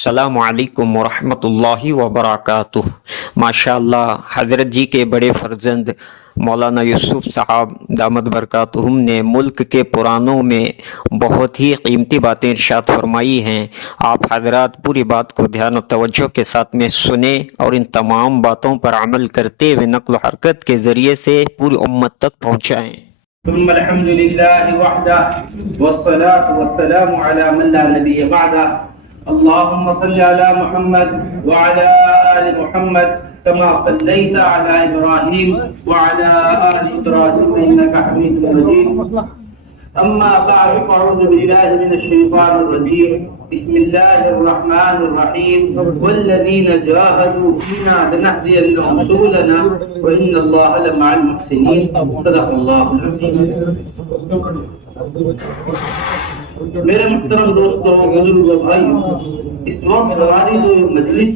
السلام علیکم ورحمۃ اللہ وبرکاتہ۔ ماشاءاللہ حضرت جی کے بڑے فرزند مولانا یوسف صاحب دامت برکاتہم نے ملک کے پرانوں میں بہت ہی قیمتی باتیں ارشاد فرمائی ہیں۔ آپ حضرات پوری بات کو دھیان و توجہ کے ساتھ میں سنیں اور ان تمام باتوں پر عمل کرتے ہوئے نقل و حرکت کے ذریعے سے پوری امت تک پہنچائیں۔ ثم الحمد لله وحده والصلاة والسلام على من لا نبي بعده اللهم صل على محمد وعلى آل محمد كما صليت على إبراهيم وعلى آل إبراهيم إنك حميد مجيد أما بعد فأعوذ بالله من الشيطان الرجيم بسم الله الرحمن الرحيم والذين جاهدوا فينا لنهدينهم سبلنا وإن الله لمع المحسنين صدق الله العظيم۔ میرے محترم دوستوں، بزرگوں، بھائیوں، اس وقت ہماری جو مجلس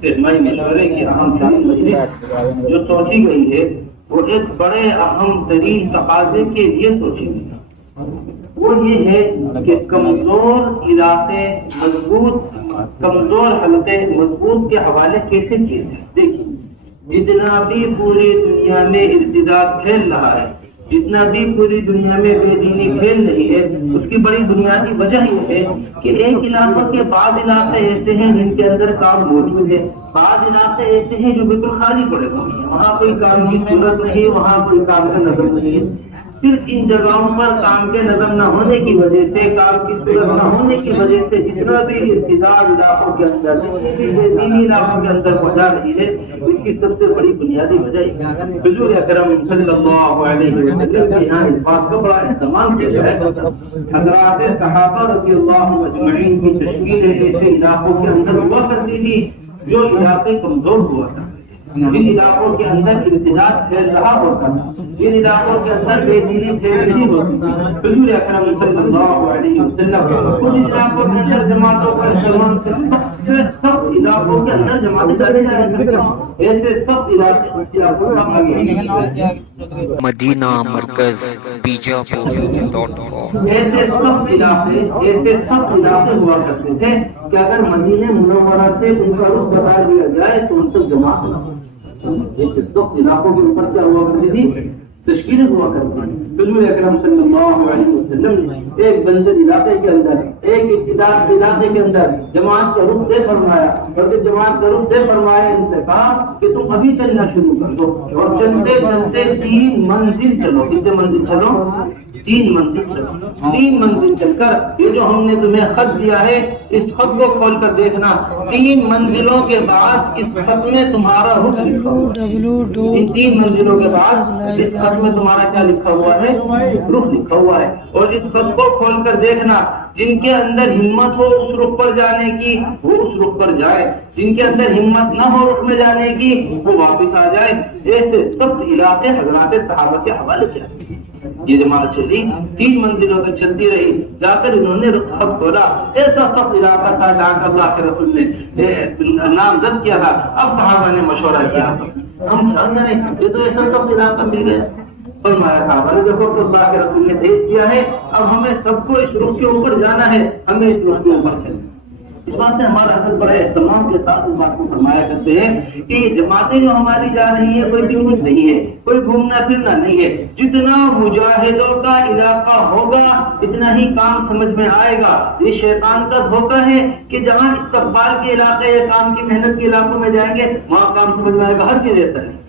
سے ہماری مشورے کی اہم ترین مجلس جو سوچی گئی ہے وہ ایک بڑے اہم ترین تقاضے کے لیے سوچی گئی ہے، وہ یہ ہے کہ کمزور علاقے مضبوط، کمزور حلقے مضبوط کے حوالے کیسے کیے جائیں۔ دیکھیے، جتنا بھی پوری دنیا میں ارتداد پھیل رہا ہے، جتنا بھی پوری دنیا میں بے دینی پھیل رہی ہے، اس کی بڑی بنیادی وجہ یہ ہے کہ ایک علاقوں کے بعض علاقے ایسے ہیں جن کے اندر کام موجود ہے، بعض علاقے ایسے ہیں جو بالکل خالی پڑے ہوئے ہیں، وہاں کوئی کام کی صورت نہیں، وہاں کوئی کام کا نظم نہیں ہے۔ صرف ان جگہوں پر کام کے نظم نہ ہونے کی وجہ سے، کام کی صورت نہ ہونے کی وجہ سے جتنا بھی ارتداد علاقوں کے اندر، دینی علاقوں کے اندر پہنچا رہی ہے، اس کی سب سے بڑی بنیادی وجہ حضور اکرم صلی اللہ علیہ وسلم کے یہاں اس بات کا بڑا اہتمام کیا ہے۔ حضرات صحابہ رضی اللہ اجمعین کی تشکیل ایسے علاقوں کے اندر ہوا کرتی تھی جو علاقے کمزور ہوا تھا، جن علاقوں کے اندر ارتداد پھیل رہا ہوتا، جن علاقوں کے اندر بے دینی پھیل رہی ہوتی، حضور اکرم صلی اللہ علیہ وسلم ان علاقوں کے اندر جماعتوں کا اہتمام سے سب علاقوں کے اندر جماعتیں ڈالے جایا کرتے ہیں۔ ایسے سب علاقوں کا مدینہ مرکز بیجاپور.com۔ ایسے سب علاقے ہوا کرتے تھے کہ اگر مدینہ منورہ سے ان کا رخ بتا دیا جائے تو ان تک جماعت نہ ہو۔ ایسے سب علاقوں کے اوپر کیا ہوا کرتی تھی؟ تشکیلیں ہوا کرتی ہیں۔ حضور اکرم صلی اللہ علیہ وسلم نے ایک بنجر علاقے کے اندر، ایک ابتدائی علاقے کے اندر جماعت کا رخ طے فرمایا، اور جب جماعت کا رخ طے فرمایا ان سے کہا کہ تم ابھی چلنا شروع کر دو، اور چلتے چلتے 3 منزل چلو۔ کتنے منزل چلو؟ 3 منزل چلو۔ 3 منزل چل کر یہ جو ہم نے تمہیں خط دیا ہے اس خط کو کھول کر دیکھنا، 3 منزلوں کے بعد اس خط میں تمہارا رخ لکھا ہوا ہے۔ ان 3 منزلوں کے بعد اس خط میں تمہارا کیا لکھا ہوا ہے؟ رخ لکھا ہوا ہے۔ اور اس خط کو کھول کر دیکھنا، جن کے اندر ہمت ہو اس رخ پر جانے کی وہ اس رخ پر جائے، جن کے اندر ہمت نہ ہو رخ میں جانے کی وہ واپس آ جائے۔ ایسے سب علاقے حضرات صحابہ کے حوالے کیا۔ یہ جماعت چلی 3 منزلوں تک چلتی رہی، جا کر انہوں نے خط کھولا، ایسا سب علاقہ تھا جہاں اللہ کے رسول نے نامزد کیا تھا۔ اب صحابہ نے مشورہ کیا، ہم جانتے نہیں، یہ تو ایسا سب علاقہ مل گیا۔ فرمایا صحابہ نے دیکھو تو اللہ کے رسول نے بھیج دیا ہے، اب ہمیں سب کو اس رخ کے اوپر جانا ہے، ہمیں اس رخ کے اوپر چلنا۔ اس بات سے ہمارا حضرت بڑے اہتمام کے ساتھ اس بات کو فرمایا کرتے ہیں کہ یہ جماعتیں جو ہماری جا رہی ہیں کوئی پکنک نہیں ہے، کوئی گھومنا پھرنا نہیں ہے۔ جتنا مجاہدوں کا علاقہ ہوگا اتنا ہی کام سمجھ میں آئے گا۔ یہ شیطان کا دھوکہ ہے کہ جہاں استقبال کے علاقے یا کام کی محنت کے علاقوں میں جائیں گے وہاں کام سمجھ میں آئے گا، ہر چیز ایسا نہیں۔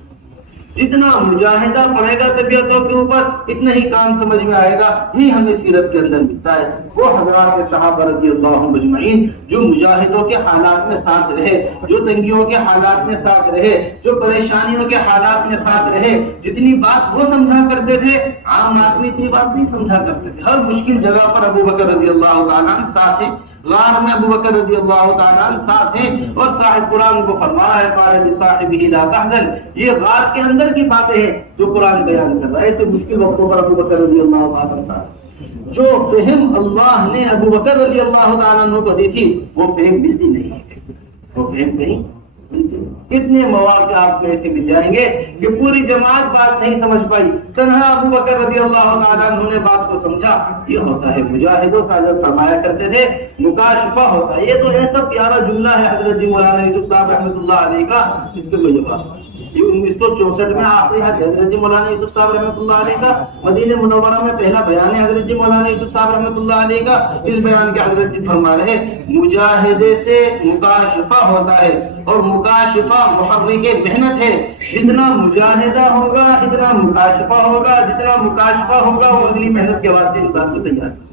جتنا مجاہدہ پڑے گا طبیعتوں کے اوپر اتنا ہی کام سمجھ میں آئے گا۔ یہ ہمیں سیرت کے اندر ملتا ہے۔ وہ حضرات صحابہ رضی اللہ عنہم اجمعین جو مجاہدوں کے حالات میں ساتھ رہے، جو تنگیوں کے حالات میں ساتھ رہے، جو پریشانیوں کے حالات میں ساتھ رہے، جتنی بات وہ سمجھا کرتے تھے عام آدمی اتنی بات نہیں سمجھا کرتے تھے۔ ہر مشکل جگہ پر ابو بکر رضی اللہ تعالیٰ عنہ ساتھ ہیں، غار میں ابو بکر رضی اللہ تعالیٰ عنہ ساتھ ہیں، اور صاحب قرآن کو فرمایا ہے قال لصاحبہ لا تحزن۔ یہ غار کے اندر کی باتیں ہیں جو قرآن بیان کر رہا ہے۔ ایسے مشکل وقتوں پر ابو بکر رضی اللہ تعالیٰ عنہ ساتھ، جو فہم اللہ نے ابو بکر رضی اللہ تعالیٰ عنہ کو دی تھی وہ فہم ملتی نہیں ہے، وہ فہم کہیں کتنے مواقع آپ میں ایسے مل جائیں گے کہ پوری جماعت بات نہیں سمجھ پائی، تنہا ابو بکر رضی اللہ تعالیٰ عنہ نے بات کو سمجھا۔ یہ ہوتا ہے مجاہدوں سے حضرت فرمایا کرتے تھے مکاشفہ ہوتا ہے۔ یہ تو ایسا پیارا جملہ ہے حضرت جی مولانا یوسف صاحب رحمۃ اللہ علیہ کا، اس کے کوئی جواب نہیں۔ یہ 1964 میں آخری حج حضرت جی مولانا یوسف صاحب رحمۃ اللہ علیہ کا، مدینہ منورہ میں پہلا بیان ہے حضرت جی مولانا یوسف صاحب رحمۃ اللہ علیہ کا۔ اس بیان کے حضرت جی فرما رہے مجاہدے سے مکاشفہ ہوتا ہے، اور مکاشفہ محرک محنت ہے۔ جتنا مجاہدہ ہوگا اتنا مکاشفہ ہوگا، جتنا مکاشفہ ہوگا وہ اگلی محنت کے واسطے انسان کو تیار ہے۔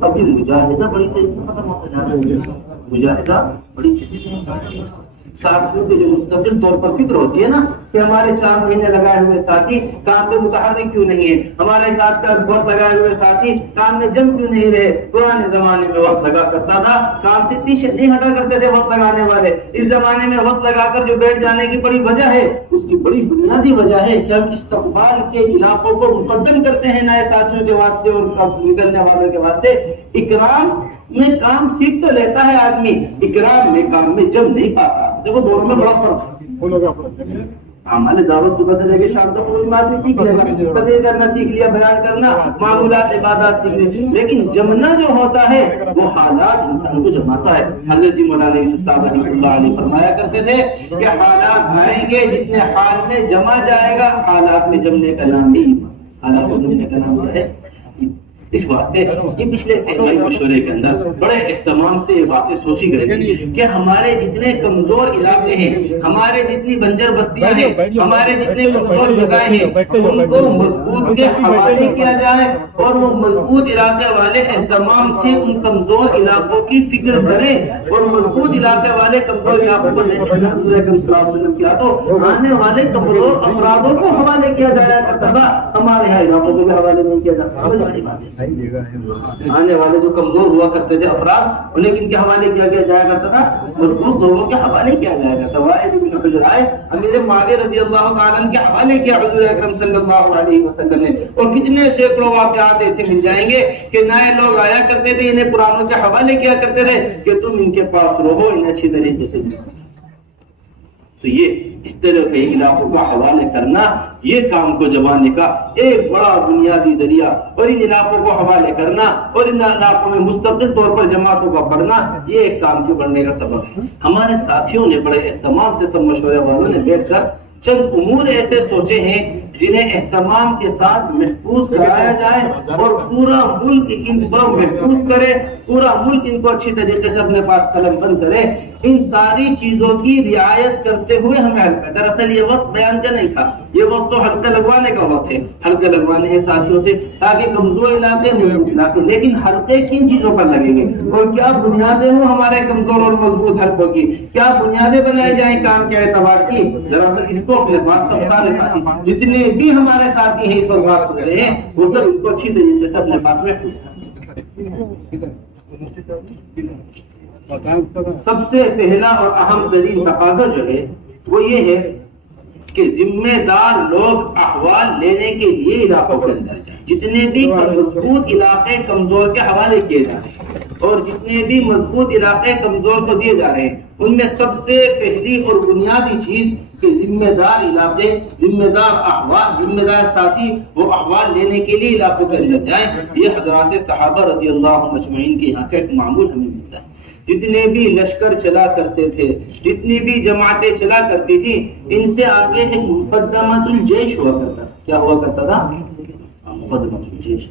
اب یہ مجاہدہ بڑی تیزی سے ختم ہوتا جا رہا ہے، مجاہدہ بڑی تیزی سے ساتھیوں کی جو مستقل طور پر فکر ہوتی ہے نا کہ ہمارے 4 مہینے لگائے ہوئے ساتھی کام پہ متحرک کیوں نہیں ہے، ہمارے ساتھ کا وقت لگائے ہوئے ساتھی کام میں جم کیوں نہیں رہے۔ پرانے زمانے میں وقت لگا کرتا تھا، کام سے اتنی نہیں ہٹا کرتے تھے وقت لگانے والے۔ اس زمانے میں وقت لگا کر جو بیٹھ جانے کی بڑی وجہ ہے، اس کی بڑی بنیادی وجہ ہے کہ ہم استقبال کے علاقوں کو مقدم کرتے ہیں نئے ساتھیوں کے واسطے اور نکلنے والوں کے واسطے۔ اکرام میں کام سیکھ تو لیتا ہے آدمی، اکرام میں کام میں جم نہیں پاتا۔ دیکھو دونوں میں بڑا فرق ہے۔ ہمارے دعوت صبح سے لے کے شام تک کوئی آدمی سیکھ لے گا، تقریر کرنا سیکھ لیا، بیان کرنا، معمولات عبادات سیکھ لے، لیکن جمنا جو ہوتا ہے وہ حالات انسان کو جماتا ہے۔ حضرت مولانا یوسف صاحب رحمۃ اللہ علیہ فرمایا کرتے تھے کہ حالات آئیں گے، جتنے حال میں جمع جائے گا حالات میں جمنے کا نام نہیں، حالات میں جمنے کا نام ہے۔ اس واسطے یہ پچھلے مشورے کے اندر بڑے اہتمام سے یہ باتیں سوچی گئی کہ ہمارے جتنے کمزور علاقے ہیں، ہمارے جتنی بنجر بستیاں ہیں، ہمارے جتنے کمزور جگہیں ہیں، ان کو مضبوط کے حوالے کیا جائے، اور وہ مضبوط علاقے والے اہتمام سے ان کمزور علاقوں کی فکر کریں، اور مضبوط علاقے والے کمزور علاقوں کو حضور اکرم صلی اللہ علیہ وسلم کیا تو آنے والے کمزور افرادوں کو حوالے کیا جایا کرتا تھا، ہمارے یہاں علاقوں کو بھی حوالے نہیں کیا جاتا۔ آنے والے جو کمزور ہوا کرتے تھے افراد انہیں کن کے حوالے کیا جایا کرتا تھا؟ مضبوط لوگوں کے حوالے کیا جایا کرتا تھا۔ وائل بن حجر امیر معاویہ رضی اللہ تعالیٰ عنہ کے حوالے کیا حضور اکرم صلی اللہ علیہ وسلم نے، اور کتنے سینکڑوں واقعات ایسے مل جائیں گے کہ نئے لوگ آیا کرتے تھے، انہیں پرانوں کے حوالے کیا کرتے تھے کہ تم ان کے پاس رہو، انہیں اچھی طریقے سے۔ تو یہ اس طرح کے علاقوں کا حوالے کرنا یہ کام کو جمانے کا ایک بڑا بنیادی ذریعہ، اور ان علاقوں کو حوالے کرنا اور ان علاقوں میں مستقل طور پر جماعتوں کا بڑھنا یہ ایک کام کے بڑھنے کا سبب ہے۔ ہمارے ساتھیوں نے بڑے اہتمام سے، سب مشورے والوں نے بیٹھ کر چند امور ایسے سوچے ہیں جنہیں اہتمام کے ساتھ محفوظ کرایا جائے، اور پورا ملک ان کو محفوظ کرے، پورا ملک ان کو اچھی طریقے سے اپنے پاس قلم بند کرے۔ ان ساری چیزوں کی رعایت کرتے ہوئے ہمیں حلقہ، دراصل یہ وقت بیان کا نہیں تھا، یہ وقت تو حلقہ لگوانے کا وقت ہے، حلقے لگوانے ہیں ساتھیوں سے تاکہ کمزور علاقے مضبوط علاقے، لیکن حلقے کن چیزوں پر لگیں گے اور کیا بنیادیں ہوں ہمارے کمزور اور مضبوط حلقوں کی، کیا بنیادیں بنائی جائیں کام کے اعتبار کی؟ دراصل اس کو اپنے پاس سمجھا، جتنے بھی ہمارے ساتھی ہیں اس وقت بات کر رہے ہیں وہ سب اس کو اچھی طریقے سے اپنے پاس میں۔ سب سے پہلا اور اہم ترین تقاضا جو ہے وہ یہ ہے کہ ذمہ دار لوگ احوال لینے کے لیے علاقوں کے اندر جائیں۔ جتنے بھی مضبوط علاقے کمزور کے حوالے کیے جا رہے ہیں اور جتنے بھی مضبوط علاقے کمزور کو دیے جا رہے ہیں، ان میں سب سے پہلی اور بنیادی چیز کہ ذمہ دار علاقے، ذمہ دار احوال، ذمہ دار ساتھی وہ احوال لینے کے لیے علاقوں کے اندر جائیں۔ یہ حضرات صحابہ رضی اللہ عنہم اجمعین کے یہاں کا ایک معمول ہمیں ملتا ہے۔ جتنے بھی لشکر چلا کرتے تھے، جتنی بھی جماعتیں چلا کرتی تھی، ان سے آگے ایک مقدمۃ الجیش ہوا کرتا تھا۔ کیا ہوا کرتا تھا؟ مقدمۃ الجیش،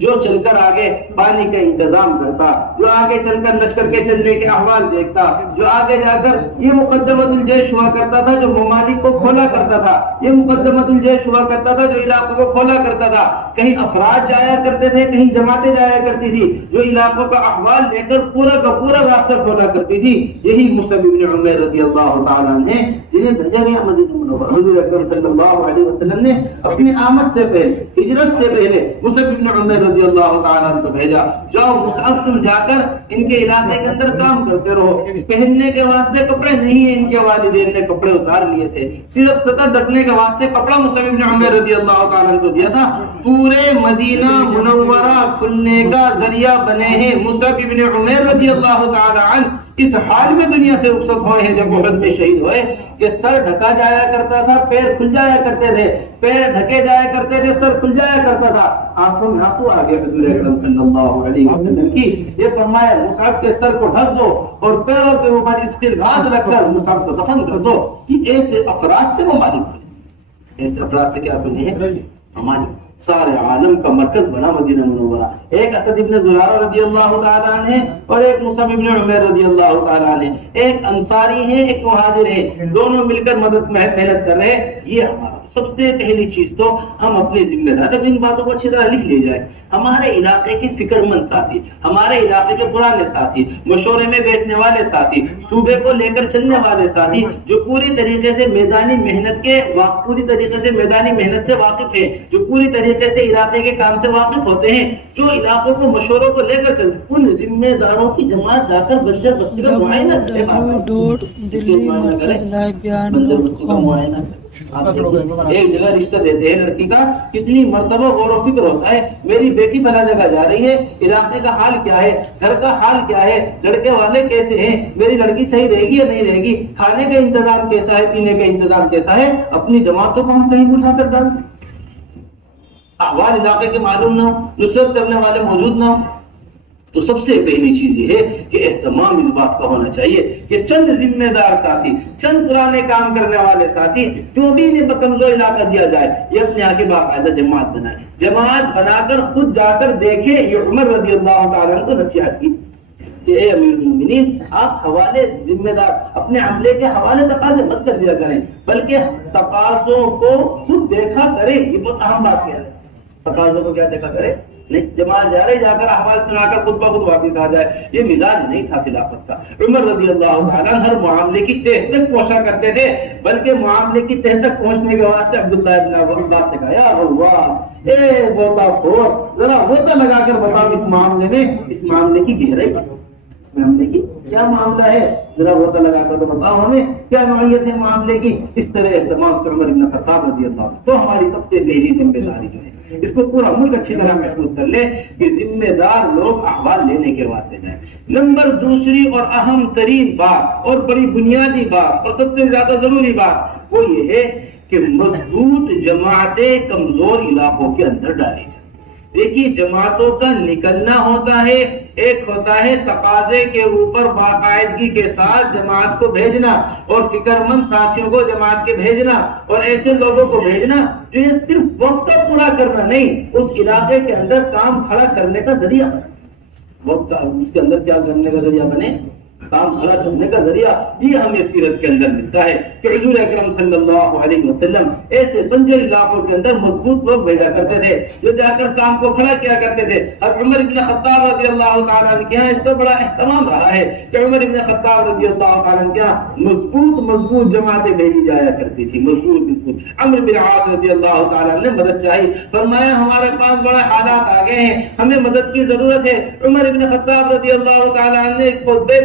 جو چل کر آگے پانی کا انتظام کرتا، جو آگے چل کر لشکر کے چلنے کے احوال دیکھتا، جو آگے جا کر یہ مقدمۃ الجیش ہوا کرتا تھا جو ممالک کو کھولا کرتا تھا، یہ مقدمۃ الجیش ہوا کرتا تھا جو علاقوں کو کھولا کرتا تھا۔ کہیں افراد جایا کرتے تھے، کہیں جماعتیں جایا کرتی تھی جو علاقوں کا احوال لے کر پورا کا پورا راستہ کھولا کرتی تھی۔ یہی مصعب بن عمیر رضی اللہ تعالیٰ عنہ جنہیں بھیجا گیا مدینہ منورہ، حضور اکرم صلی اللہ علیہ وسلم نے اپنی آمد سے پہلے، ہجرت سے پہلے مصعب بن عمیر رضی اللہ تعالیٰ عنہ کو بھیجا، جاؤ مصعب تم جا کر ان کے علاقے کے اندر کام کرتے رہو۔ پہننے کے واسطے کپڑے نہیں ہیں، ان کے والدین نے کپڑے اتار لیے تھے، صرف سطح ڈھکنے کے واسطے کپڑا مصعب بن عمیر رضی اللہ تعالیٰ عنہ کو دیا تھا۔ پورے مدینہ منورہ کھلنے کا ذریعہ بنے ہیں مصعب بن عمیر رضی اللہ تعالیٰ عنہ۔ اس حال میں دنیا سے رخصت ہوئے ہیں جب احد میں شہید ہوئے کہ سر ڈھکا جایا کرتا تھا، پیر کھل جایا کرتے تھے، پیر ڈھکے جایا کرتے تھے، سر کھل جایا کرتا تھا، آنکھوں میں آنسو آ گئے حضور اکرم صلی اللہ علیہ وسلم کی۔ یہ فرمایا مصعب کے سر کو ڈھک دو اور پیروں کے اوپر استرغاز رکھ کر مصعب کو دفن کر دو، کہ ایسے افراد سے ممالک بنے۔ ایسے افراد سے کیا بنے ہیں؟ ممالک۔ سارے عالم کا مرکز بنا مدینہ منورہ۔ ایک اسد ابن زرارہ رضی اللہ تعالیٰ عنہ اور ایک مصعب ابن عمیر رضی اللہ تعالیٰ عنہ، ایک انصاری ہے ایک مہاجر ہے، دونوں مل کر محنت کر رہے ہیں۔ یہ ہمارا سب سے پہلی چیز تو ہم اپنے ذمہ دار، اگر ان باتوں کو اچھی طرح لکھ لے جائے، ہمارے علاقے کے فکر مند ساتھی، ہمارے علاقے کے پرانے ساتھی، مشورے میں بیٹھنے والے ساتھی، صوبے کو لے کر چلنے والے ساتھی، جو پوری طریقے سے میدانی محنت سے واقف ہیں، جو پوری طریقے سے علاقے کے کام سے واقف ہوتے ہیں، جو علاقوں کو مشوروں کو لے کر چلتے، ان ذمہ داروں کی جماعت جا کر بنجر بستی کا معائنہ ایک جگہ رشتہ دیتے ہیں لڑکی کا، کتنی مرتبہ غور و فکر ہوتا ہے، میری بیٹی فلاں جگہ جا رہی ہے، علاقے کا حال کیا ہے، گھر کا حال کیا ہے، لڑکے والے کیسے ہیں، میری لڑکی صحیح رہے گی یا نہیں رہے گی، کھانے کا انتظام کیسا ہے، پینے کا انتظام کیسا ہے، اپنی جماعتوں کو ہم کہیں اٹھا کر ڈالیں، احوال علاقے کے معلوم نہ ہو، نصرت کرنے والے موجود نہ ہو۔ تو سب سے پہلی چیز یہ ہے کہ اہتمام اس بات کا ہونا چاہیے کہ چند ذمہ دار ساتھی، چند پرانے کام کرنے والے ساتھی جو بھی انہیں بکمزور علاقہ دیا جائے، یہ اپنے آگے باقاعدہ جماعت بنائے، جماعت بنا کر خود جا کر دیکھے۔ یہ عمر رضی اللہ تعالیٰ عنہ کو نصیحت کی کہ اے امیر المومنین، آپ حوالے ذمہ دار اپنے عملے کے حوالے تقاضے مت کر دیا کریں، بلکہ تقاضوں کو خود دیکھا کریں۔ یہ بہت اہم بات کیا ہے، تقاضوں کو کیا دیکھا کرے؟ نہیں جماعت جا رہے جا کر احوال سنا کر خود بخود واپس آ جائے، یہ مزاج نہیں تھا خلافت کا۔ عمر رضی اللہ تعالیٰ ہر معاملے کی تہ تک پہنچا کرتے تھے، بلکہ معاملے کی تہ تک پہنچنے کے واسطے عبداللہ ابن عباس سے کہا، یا اللہ اے غوطہ خور، ذرا غوطہ لگا کر بتاؤ اس معاملے میں، اس معاملے کی گہرائی، معاملے کی کیا معاملہ ہے، ذرا غوطہ لگا کر بتاؤ ہمیں کیا نوعیت ہے معاملے کی۔ اس طرح اہتمام سے عمر بن خطاب رضی اللہ عنہ۔ تو ہماری سب سے پہلی ذمہ داری جو ہے، اس کو پورا ملک اچھی طرح محفوظ کر لے کہ ذمہ دار لوگ احوال لینے کے واسطے جائیں۔ نمبر دوسری اور اہم ترین بات اور بڑی بنیادی بات اور سب سے زیادہ ضروری بات وہ یہ ہے کہ مضبوط جماعتیں کمزور علاقوں کے اندر ڈالی جائیں۔ دیکھیے جماعتوں کا نکلنا ہوتا ہے، ایک ہوتا ہے تقاضے کے اوپر باقاعدگی کے ساتھ جماعت کو بھیجنا اور فکر مند ساتھیوں کو جماعت کے بھیجنا اور ایسے لوگوں کو بھیجنا جو یہ صرف وقت پورا کرنا نہیں، اس علاقے کے اندر کام کھڑا کرنے کا ذریعہ، وقت اس کے اندر کیا کرنے کا ذریعہ بنے، کام کھڑا کرنے کا ذریعہ۔ یہ ہمیں سیرت کے اندر ملتا ہے کہ حضور اکرم صلی اللہ علیہ وسلم ایسے بنجر علاقوں کے اندر مضبوط لوگ بھیجا کرتے تھے جو جا کر کام کو کھڑا کیا کرتے تھے۔ اب عمر بن خطاب رضی اللہ تعالیٰ عنہ کے یہاں اس کا بڑا اہتمام رہا ہے کہ عمر بن خطاب رضی اللہ تعالیٰ عنہ کے یہاں مضبوط جماعتیں بھیجی جایا کرتی تھی، مضبوط۔ عمرو بن عاص رضی اللہ تعالیٰ عنہ نے مدد چاہی، فرمایا ہمارے پاس بڑے حالات آ گئے ہیں، ہمیں مدد کی ضرورت ہے۔ عمر بن خطاب رضی اللہ تعالیٰ عنہ نے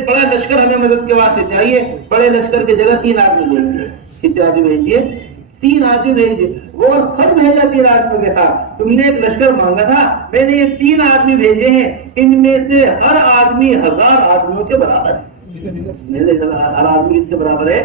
بڑا لشکر ہمیں مدد کے واسطے چاہیے، بڑے لشکر کی جگہ 3 آدمی بھیج دیے۔ کتنے آدمی بھیج دیے؟ 3 آدمی بھیج دیے، وہ سب بھیجا 3 آدمیوں کے ساتھ۔ تم نے ایک لشکر مانگا تھا، میں نے یہ 3 آدمی بھیجے ہیں، ان میں سے ہر آدمی 1000 آدمیوں کے برابر ہے۔ ہر آدمی اس کے برابر ہے۔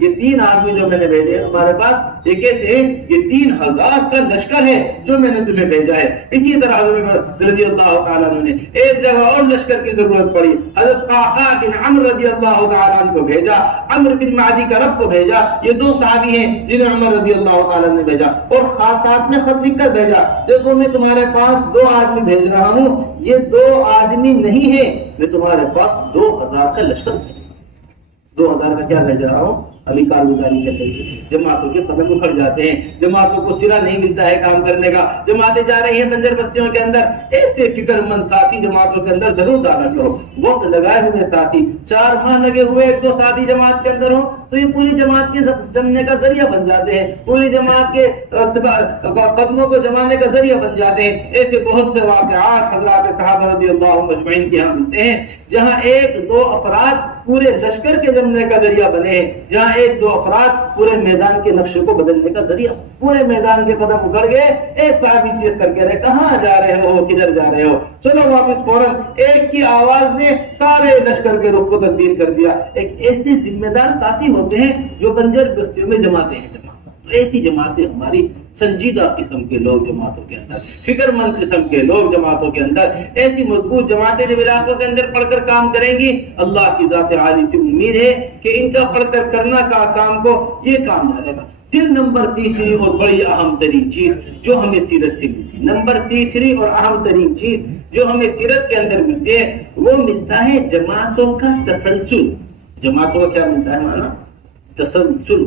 یہ 3 آدمی جو میں نے بھیجے ہمارے پاس، یہ کیسے ہے؟ یہ 3000 کا لشکر ہے جو میں نے تمہیں بھیجا ہے۔ اسی طرح حضرت رضی اللہ تعالیٰ عنہ نے ایک جگہ اور لشکر کی ضرورت پڑی، حضرت قعقاع بن عمرو رضی اللہ تعالیٰ عنہ کو بھیجا، عمرو بن معدی کرب کو بھیجا۔ یہ 2 صحابی ہیں جنہیں عمر رضی اللہ تعالیٰ نے بھیجا، اور خاص ساتھ میں خط لکھ کر بھیجا، دیکھو میں تمہارے پاس 2 آدمی بھیج رہا ہوں، یہ 2 آدمی نہیں ہے، میں تمہارے پاس 2000 کا لشکر 2000 کا کیا بھیج رہا ہوں۔ ابھی کارگزاری چل رہی ہے، جماعتوں کے قدم اکھڑ جاتے ہیں، جماعتوں کو سرا نہیں ملتا ہے کام کرنے کا، جماعتیں جا رہی ہیں بنجر بستیوں کے اندر۔ ایسے فکر مند ساتھی جماعتوں کے اندر ضرور ڈالا کرو، وقت لگائے ہوئے ساتھی، 4 ماہ لگے ہوئے 1-2 ساتھی جماعت کے اندر ہو تو یہ پوری جماعت کے جمنے کا ذریعہ بن جاتے ہیں، پوری جماعت کے قدموں کو جمانے کا ذریعہ بن جاتے ہیں۔ ایسے بہت سے واقعات حضرات صحابہ رضی اللہ عنہم اجمعین کے یہاں ملتے ہیں جہاں ایک دو افراد پورے لشکر کے جمنے کا ذریعہ بنے ہیں، جہاں ایک دو افراد پورے میدان کے نقشے کو بدلنے کا ذریعہ، پورے میدان کے قدم اکھڑ گئے، ایک صحابی چیخ کر کے رہے کہاں جا رہے ہو، کدھر جا رہے ہو، چلو واپس، فوراً ایک کی آواز نے سارے لشکر کے رخ کو تبدیل کر دیا۔ ایک ایسے ذمہ دار ساتھی ہوتے ہیں جو بنجر بستیوں میں جماتے ہیں، ایسی جماعتیں ہماری سنجیدہ قسم کے لوگ جماعتوں کے اندر، فکر مند قسم کے لوگ جماعتوں کے اندر، ایسی مضبوط جماعتیں جب علاقوں کے اندر پڑھ کر کام کریں گی، اللہ کی ذات عالی سے امید ہے کہ ان کا پڑھ کر کرنا کا کام کو یہ کام جائے گا۔ پھر نمبر تیسری اور بڑی اہم ترین چیز جو ہمیں سیرت سے ملتی ہے، نمبر تیسری اور اہم ترین چیز جو ہمیں سیرت کے اندر ملتی ہے، وہ ملتا ہے جماعتوں کا تسلسل۔ جماعتوں کا کیا ملتا ہے مانا؟ تسلسل۔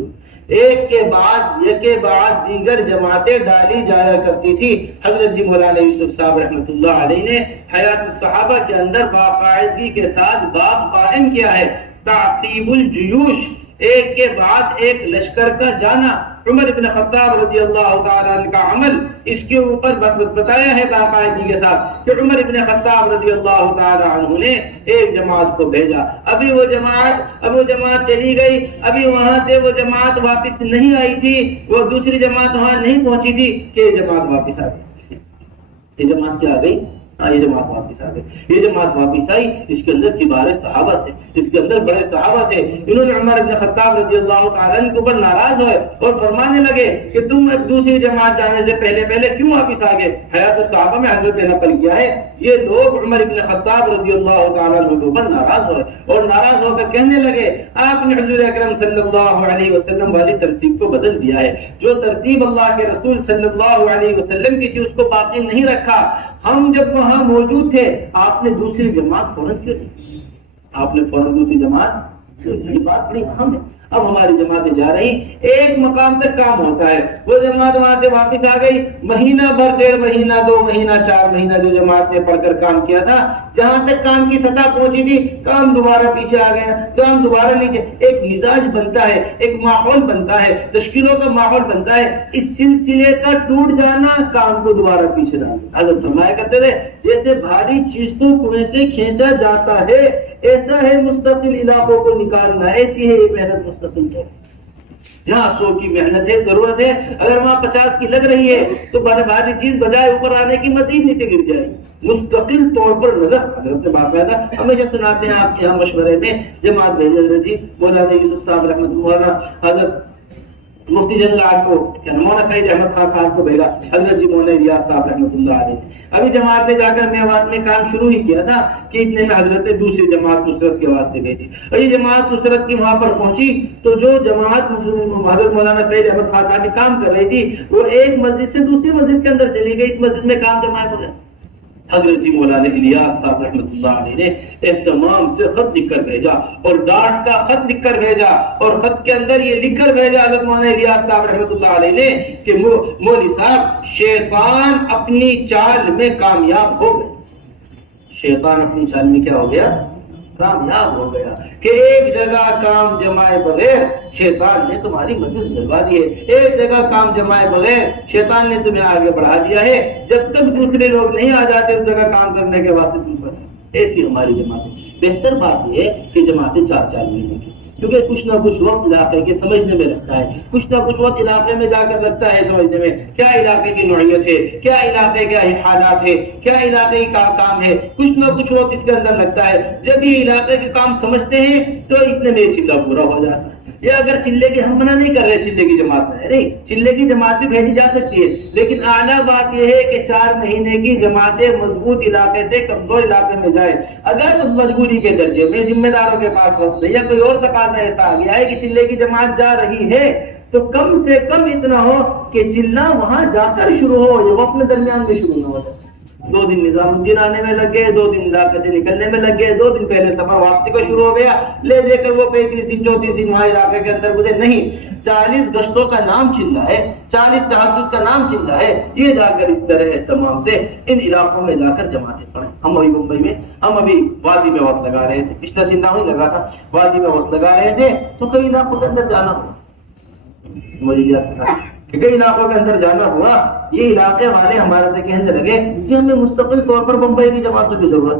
ایک کے بعد دیگر جماعتیں ڈالی جایا کرتی تھی۔ حضرت جی مولانا یوسف صاحب رحمۃ اللہ علیہ نے حیات الصحابہ کے اندر باقاعدگی کے ساتھ باب قائم کیا ہے، تعقیب الجیوش، ایک کے بعد ایک لشکر کا جانا۔ عمر بن خطاب رضی اللہ تعالیٰ عنہ کا عمل اس کے اوپر بتایا ہے باقاعدگی کے ساتھ کہ عمر بن خطاب رضی اللہ تعالیٰ عنہ نے ایک جماعت کو بھیجا، ابھی وہ جماعت چلی گئی، ابھی وہاں سے وہ جماعت واپس نہیں آئی تھی، وہ دوسری جماعت وہاں نہیں پہنچی تھی کہ یہ جماعت واپس آ گئی۔ یہ جماعت کیا آ گئی؟ یہ جماعت واپس آ گئی۔ یہ جماعت واپس آئی، اس کے اندر کبار صحابہ تھے، اس کے اندر بڑے صحابہ تھے۔ انہوں نے عمر بن خطاب رضی اللہ تعالیٰ عنہ کے اوپر ناراض ہوئے اور فرمانے لگے کہ تم ایک دوسری جماعت جانے سے پہلے کیوں واپس آ گئے؟ حیات الصحابہ میں حضرت نے نقل کیا ہے، یہ لوگ عمر بن خطاب رضی اللہ تعالیٰ عنہ کے اوپر ناراض ہوئے اور ناراض ہو کر کہنے لگے آپ نے حضور اکرم صلی اللہ علیہ وسلم والی ترتیب کو بدل دیا ہے، جو ترتیب اللہ کے رسول صلی اللہ علیہ وسلم کی تھی اس کو باقی نہیں رکھا۔ ہم جب وہاں موجود تھے آپ نے دوسری جماعت فوراً کیوں نہیں؟ آپ نے فوراً دوسری جماعت، یہ بات بڑی اہم ہے۔ اب ہماری جماعتیں جا رہی، ایک مقام تک کام ہوتا ہے، وہ جماعت وہاں سے واپس آ گئی، مہینہ بھر، 1.5 مہینہ، 2 مہینہ، 4 مہینہ جو جماعت نے پڑھ کر کام کیا تھا، جہاں تک کام کی سطح پہنچی تھی، کام دوبارہ پیچھے آ گیا، کام دوبارہ نیچے۔ ایک مزاج بنتا ہے، ایک ماحول بنتا ہے، تشکیلوں کا ماحول بنتا ہے، اس سلسلے کا ٹوٹ جانا کام کو دوبارہ پیچھے ڈالنا۔ حضرت فرمایا کرتے تھے جیسے بھاری چیز کو کنویں سے کھینچا جاتا ہے، ایسا ہے مستقل علاقوں کو نکالنا، ایسی ہے یہ محنت مستقل ہے۔ جہاں 100 کی محنت ہے، ضرورت ہے، اگر وہاں 50 کی لگ رہی ہے تو بھاری چیز بجائے اوپر آنے کی مزید نیچے گر جائے گی۔ مستقل طور پر نظر، حضرت نے باقاعدہ ہمیشہ سناتے ہیں آپ کے یہاں مشورے میں، جماعت بھیجے حضرت جی مولانا یوسف صاحب رحمۃ اللہ، حضرت مفتی جنرل آج کو مولانا سعید احمد خان صاحب کو بھیجا، حضرت جی مولانا ریاض صاحب رحمۃ اللہ علیہ۔ ابھی جماعت نے جا کر میوات میں کام شروع ہی کیا تھا کہ اتنے میں حضرت نے دوسری جماعت نصرت کے واسطے بھیجی، اور یہ جماعت نصرت کی وہاں پر پہنچی تو جو جماعت حضرت مولانا سعید احمد خان صاحب کام کر رہی تھی وہ ایک مسجد سے دوسری مسجد کے اندر چلی گئی، اس مسجد میں کام جماعت ہو گیا۔ حضرت جی مولانا الیاس صاحب رحمۃ اللہ علیہ نے اہتمام سے خط لکھ کر بھیجا اور ڈانٹ کا خط لکھ کر بھیجا، اور خط کے اندر یہ لکھ کر بھیجا حضرت مولانا الیاس صاحب رحمۃ اللہ علیہ نے کہ مولوی صاحب شیطان اپنی چال میں کامیاب ہو گیا۔ شیطان اپنی چال میں کیا ہو گیا؟ کامیاب ہو گیا کہ ایک جگہ کام جمائے بغیر شیطان نے تمہاری مسجد جلوا دی ہے، ایک جگہ کام جمائے بغیر شیطان نے تمہیں آگے بڑھا دیا ہے، جب تک دوسرے لوگ نہیں آ جاتے اس جگہ کام کرنے کے واسطے تم پر۔ ایسی ہماری جماعتیں، بہتر بات یہ ہے کہ جماعتیں 4 مہینے کی، کیونکہ کچھ نہ کچھ وقت علاقے کے سمجھنے میں لگتا ہے، کچھ نہ کچھ وقت علاقے میں جا کر لگتا ہے سمجھنے میں، کیا علاقے کی نوعیت ہے، کیا علاقے کے حالات ہے، کیا علاقے کا کام ہے، کچھ نہ کچھ وقت اس کے اندر لگتا ہے۔ جب یہ علاقے کے کام سمجھتے ہیں تو اتنے میں چلہ پورا ہو جاتا ہے۔ یا اگر چلے کی ہم منع نہیں کر رہے چلے کی جماعت میں، نہیں، چلے کی جماعت بھی بھیجی جا سکتی ہے، لیکن اعلیٰ بات یہ ہے کہ 4 مہینے کی جماعتیں مضبوط علاقے سے کمزور علاقے میں جائے۔ اگر مجبوری کے درجے میں ذمہ داروں کے پاس وقت نہیں یا کوئی اور تقاضا ایسا آ گیا ہے کہ چلے کی جماعت جا رہی ہے تو کم سے کم اتنا ہو کہ چلہ وہاں جا کر شروع ہو، یہ وقت میں درمیان میں شروع نہ ہو جائے۔ 2 دن نظام الدین آنے میں لگ گئے، 2 دن علاقے سے نکلنے میں لگ گئے، 2 دن پہلے سفر واپسی کو شروع ہو گیا، لے کر وہ 35 دن 34 دن وہاں علاقے کے اندر گزرے۔ نہیں، 40 گشتوں کا نام چلتا ہے، 40 تحجد کا نام چلتا ہے، یہ جا کر اس طرح تمام سے ان علاقوں میں جا کر جماعتیں پڑھیں۔ ہم ابھی ممبئی میں، ہم ابھی وادی میں وقت لگا رہے تھے، پچھلا سندھ میں لگا تھا، وادی میں وقت لگا رہے تھے تو کئی علاقوں کے اندر جانا ہوا، کئی علاقوں کے اندر جانا ہوا، یہ علاقے والے ہمارے سے کہنے لگے کہ ہمیں مستقل طور پر بمبئی کی جماعتوں کی ضرورت،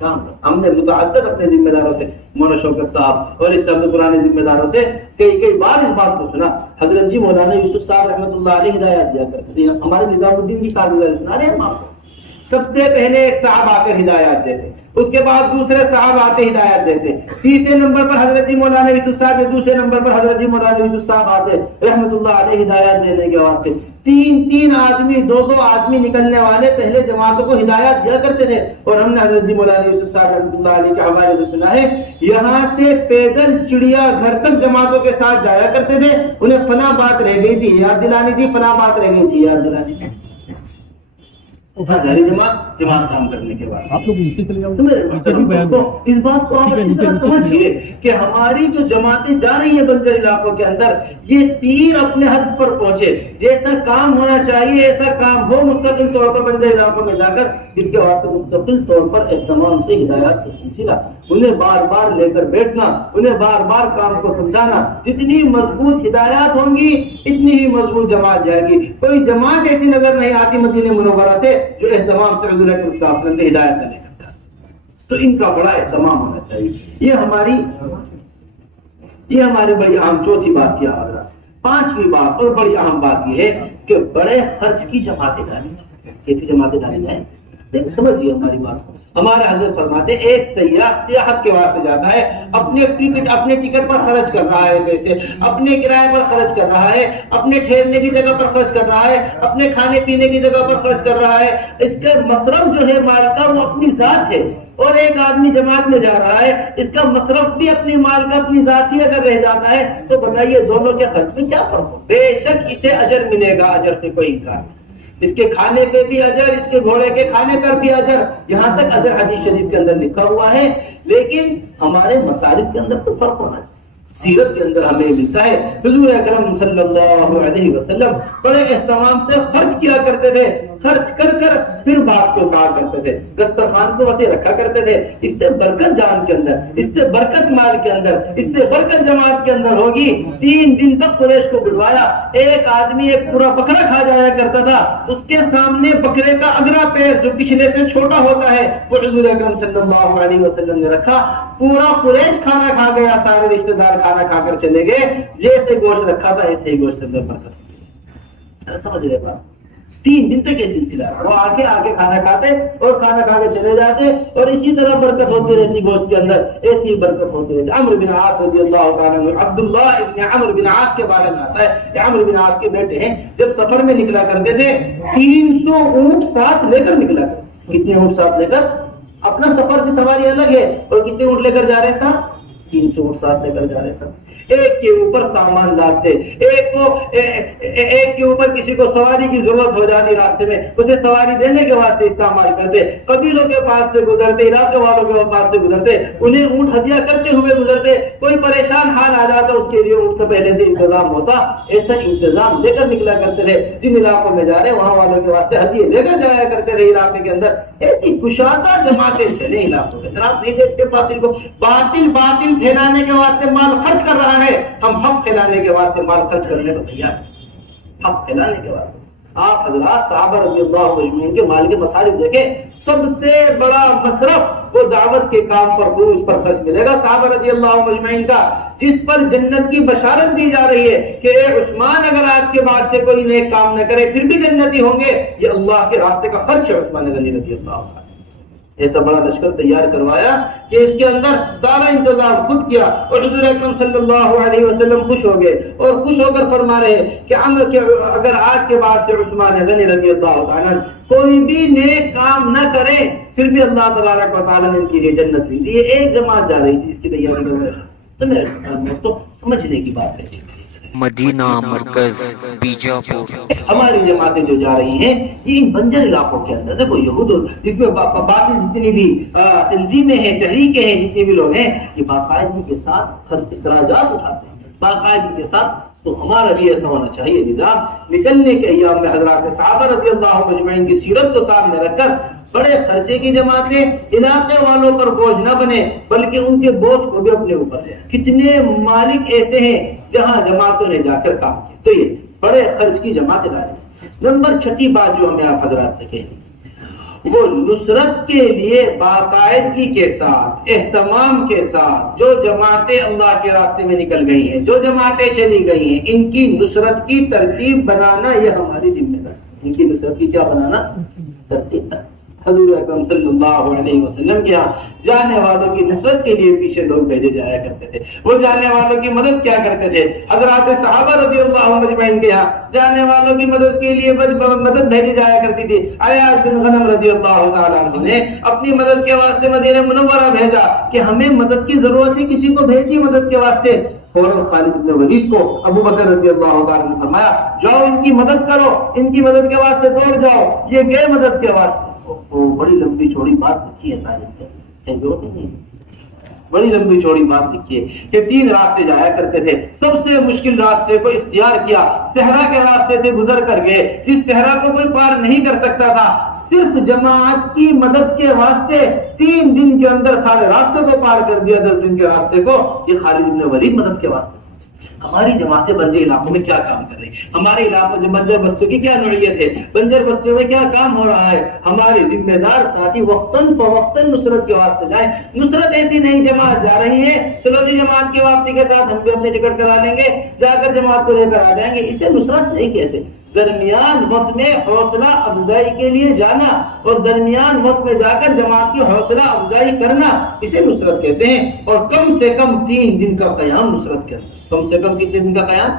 کام ہم نے متعدد اپنے ذمہ داروں سے، مولانا شوکت صاحب اور اس طرح کے پرانے ذمہ داروں سے کئی بار اس بات کو سنا. حضرت جی مولانا یوسف صاحب رحمۃ اللہ علیہ ہدایات دیا کرتے تھے. ہمارے نظام الدین کی کارگزاری سنا رہے ہیں ہم آپ کو. سب سے پہلے ایک صاحب آ کر ہدایات دیتے، اس کے بعد دوسرے صاحب آتے ہدایت دیتے، تیسرے نمبر پر حضرت جی مولانا یوسف صاحب، دوسرے نمبر پر حضرت جی مولانا یوسف صاحب آتے رحمۃ اللہ علیہ ہدایات دینے کے واسطے. تین آدمی، دو آدمی نکلنے والے پہلے جماعتوں کو ہدایات دیا کرتے تھے. اور ہم نے حضرت جی مولانا یوسف صاحب رحمۃ اللہ علیہ کے حوالے سے سنا ہے، یہاں سے پیدل چڑیا گھر تک جماعتوں کے ساتھ جایا کرتے تھے. انہیں فلاں بات رہ گئی تھی یاد دلانی تھی، فلاں بات رہ گئی تھی یاد دلانی تھی. جماعت کام کرنے کے بعد آپ لوگ نیچے چلے جاؤ، اس بات کو آپ اچھی طرح سمجھیے کہ ہماری جو جماعتیں جا رہی ہیں بنجر علاقوں کے اندر، یہ تیر اپنے حد پر پہنچے. جیسا کام ہونا چاہیے ایسا کام ہو مستقل طور پر بنجر علاقوں میں جا کر. اس کے واسطے مستقل طور پر اہتمام سے ہدایات کا سلسلہ، انہیں بار بار لے کر بیٹھنا، انہیں بار بار کام کو سمجھانا. جتنی مضبوط ہدایات ہوں گی اتنی ہی مضبوط جماعت جائے گی. کوئی جماعت ایسی نظر نہیں آتی مدینہ منورہ سے جو اہتمام سے حضور اکرم صلی اللہ علیہ وسلم نے ہدایت کرنے کا. تو ان کا بڑا اہتمام ہونا چاہیے. یہ ہماری بڑی اہم چوتھی بات تھی حضرات سے. پانچویں بات اور بڑی اہم بات یہ ہے کہ بڑے خرچ کی جماعتیں ڈالیں. کیسی جماعتیں ڈالیں جائیں؟ دیکھ سمجھیے ہماری بات کو. ہمارے حضرت فرماتے ہیں ایک سیاح سیاحت کے واسطے جاتا ہے، اپنے ٹکٹ پر خرچ کر رہا ہے پیسے، اپنے کرائے پر خرچ کر رہا ہے، اپنے ٹھہرنے کی جگہ پر خرچ کر رہا ہے، اپنے کھانے پینے کی جگہ پر خرچ کر رہا ہے. اس کا مصرف جو ہے مال کا وہ اپنی ذات ہے. اور ایک آدمی جماعت میں جا رہا ہے، اس کا مصرف بھی اپنی مال کا اپنی ذاتی اگر رہ جاتا ہے تو بتائیے دونوں کے خرچ میں کیا فرق ہو؟ بے شک اسے اجر ملے گا، اجر سے کوئی انکار نہیں. اس کے کھانے پہ بھی اجر، اس کے گھوڑے کے کھانے پر بھی اجر، یہاں تک اجر حدیث شریف کے اندر لکھا ہوا ہے. لیکن ہمارے مصارف کے اندر تو فرق ہونا چاہیے. سیرت کے اندر ہمیں ملتا ہے حضور اکرم صلی اللہ علیہ وسلم بڑے اہتمام سے خرچ کیا کرتے تھے. خرچ کر کر پھر بات کو کہا کرتے تھے، دسترخوان کو وسیع رکھا کرتے تھے. اس سے برکت جان کے اندر، اس سے برکت مال کے اندر، اس سے برکت جماعت کے اندر ہوگی. 3 دن تک قریش کو بلوایا. ایک آدمی ایک پورا بکرا کھا جایا کرتا تھا، اس کے سامنے بکرے کا اگلا پیر جو پچھلے سے چھوٹا ہوتا ہے وہ حضور اکرم صلی اللہ علیہ وسلم نے رکھا. پورا قریش کھانا کھا گیا، سارے رشتہ دار کھانا کھا کر چلے گئے. جیسے گوشت رکھا تھا ایسے ہی گوشت اندر برکت. سمجھ رہے بات؟ 3 دن تک یہ سلسلہ وہ آگے کھانا کھاتے اور کھانا کھا کے چلے جاتے اور اسی طرح برکت ہوتی رہتی گوشت کے اندر، ایسی برکت ہوتی رہتی. عمرو بن عاص رضی اللہ تعالیٰ عنہ، عبداللہ ابن عمرو بن عاص کے بارے میں آتا ہے کہ عمرو بن عاص کے بیٹے ہیں، جب سفر میں نکلا کرتے تھے 300 اونٹ ساتھ لے کر نکلا کرتے. کتنے اونٹ ساتھ لے کر؟ اپنا سفر کی سواری الگ ہے اور کتنے اونٹ لے کر جا رہے ساتھ؟ 300 اونٹ ساتھ لے کر جا رہے ساتھ. ایک کے اوپر سامان لاتے، ایک کے اوپر کسی کو سواری کی ضرورت ہو جاتی راستے میں، اسے سواری دینے کے واسطے استعمال کرتے. قبیلوں کے پاس سے گزرتے، علاقے والوں کے پاس سے گزرتے، انہیں اونٹ ہدیہ کرتے ہوئے گزرتے. کوئی پریشان حال آ جاتا اس کے لیے اونٹ کا پہلے سے انتظام ہوتا. ایسا انتظام لے کر نکلا کرتے تھے. جن علاقوں میں جا رہے وہاں والوں کے واسطے ہدیے لے کر جایا کرتے تھے. علاقے کے اندر ایسی کشادہ جماعتیں چلے علاقوں میں. آپ نہیں دیکھتے باطل کو، باطل پھیلانے کے واسطے مال خرچ کر رہا ہے. ہم حق پھیلانے کے واسطے مال خرچ کرنے کو تیار ہیں. حق پھیلانے کے واسطے آپ حضرات صحابہ رضی اللہ اجمعین کے مال کے مصارف دیکھیں. سب سے بڑا مصرف وہ دعوت کے کام پر خروج پر خرچ ملے گا صحابہ رضی اللہ اجمعین کا، جس پر جنت کی بشارت دی جا رہی ہے کہ اے عثمان اگر آج کے بعد سے کوئی نیک کام نہ کرے پھر بھی جنتی ہوں گے. یہ اللہ کے راستے کا خرچ ہے. عثمان غنی رضی اللہ عنہ ایسا بڑا لشکر تیار کروایا کہ اس کے اندر سارا انتظام خود کیا. اور حضور اکرم صلی اللہ علیہ وسلم خوش ہو گئے اور خوش ہو کر فرما رہے کہ اگر آج کے بعد سے عثمان غنی رضی اللہ عنہ کوئی بھی نیک کام نہ کرے پھر بھی اللہ تبارک و تعالیٰ نے ان کے لیے جنت لی تھی. یہ ایک جماعت جا رہی تھی اس کی تیاری کر رہے تھے. تو سمجھنے کی بات ہے. مدینہ مرکز بیجاپور. ہماری جماعتیں جو جا رہی ہیں یہ ان بنجر علاقوں کے اندر دیکھو یہود جس میں باقی جتنی بھی تنظیمیں ہیں، تحریکیں ہیں، جتنے بھی لوگ ہیں، یہ باقاعدگی کے ساتھ اخراجات اٹھاتے ہیں باقاعدگی کے ساتھ. تو ہمارا بھی ایسا ہونا چاہیے نظام. نکلنے کے ایام میں حضرات صحابہ رضی اللہ اجمعین کی سیرت کو سامنے رکھ کر بڑے خرچے کی جماعتیں علاقے والوں پر بوجھ نہ بنے بلکہ ان کے بوجھ کو بھی اپنے اوپر لے. کتنے مالک ایسے ہیں جہاں جماعتوں نے جا کر کام کیا. تو یہ بڑے خرچ کی جماعتیں ڈالیں. نمبر 6 بات جو ہمیں آپ حضرات سے کہی وہ نصرت کے لیے باقاعدگی کے ساتھ، اہتمام کے ساتھ جو جماعتیں اللہ کے راستے میں نکل گئی ہیں، جو جماعتیں چلی گئی ہیں، ان کی نصرت کی ترتیب بنانا یہ ہماری ذمہ داری ہے۔ ان کی نصرت کی کیا بنانا؟ ترتیب۔ حضور اکرم صلی اللہ علیہ وسلم کے یہاں جانے والوں کی نصرت کے لیے پیچھے لوگ بھیجے جایا کرتے تھے، وہ جانے والوں کی مدد کیا کرتے تھے؟ حضرات صحابہ رضی اللہ عنہم اجمعین کے یہاں جانے والوں کی مدد کے لیے مدد بھیجی جایا کرتی تھی۔ عیاض بن غنم رضی اللہ تعالیٰ عنہ نے اپنی مدد کے واسطے مدینہ منورہ بھیجا کہ ہمیں مدد کی ضرورت ہے، کسی کو بھیجیے مدد کے واسطے۔ فوراً خالد بن ولید کو ابو بکر رضی اللہ تعالیٰ نے فرمایا جاؤ ان کی مدد کرو، ان کی مدد کے واسطے دوڑ جاؤ۔ یہ گئے مدد کے واسطے۔ بڑی لمبی چوڑی بات لکھی ہے تاریخ میں، بڑی لمبی چوڑی بات لکھی ہے کہ 3 راستے جایا کرتے تھے، سب سے مشکل راستے کو اختیار کیا، صحرا کے راستے سے گزر کر گئے، جس صحرا کو کوئی پار نہیں کر سکتا تھا، صرف جماعت کی مدد کے واسطے 3 دن کے اندر سارے راستے کو پار کر دیا، 10 دن کے راستے کو۔ یہ خالد بن ولید مدد کے واسطے۔ ہماری جماعتیں بنجر علاقوں میں کیا کام کر رہی ہیں؟ ہمارے علاقوں میں بنجر بستیوں کی کیا نوعیت ہے؟ بنجر بستیوں میں کیا کام ہو رہا ہے؟ ہمارے ذمہ دار ساتھی وقتاً فوقتاً نصرت کے واسطے جائیں۔ نصرت ایسی نہیں جماعت جا رہی ہے چلو جی جماعت کی واپسی کے ساتھ ہم بھی اپنی ٹکٹ کرا لیں گے، جا کر جماعت کو لے کر آ جائیں گے، اسے نصرت نہیں کہتے۔ درمیان وقت میں حوصلہ افزائی کے لیے جانا اور درمیان وقت میں جا کر جماعت کی حوصلہ افزائی کرنا، اسے نصرت کہتے ہیں۔ اور کم سے کم 3 دن کا قیام نصرت کہتے ہیں۔ کم سے کم کتنے دن کا قیام؟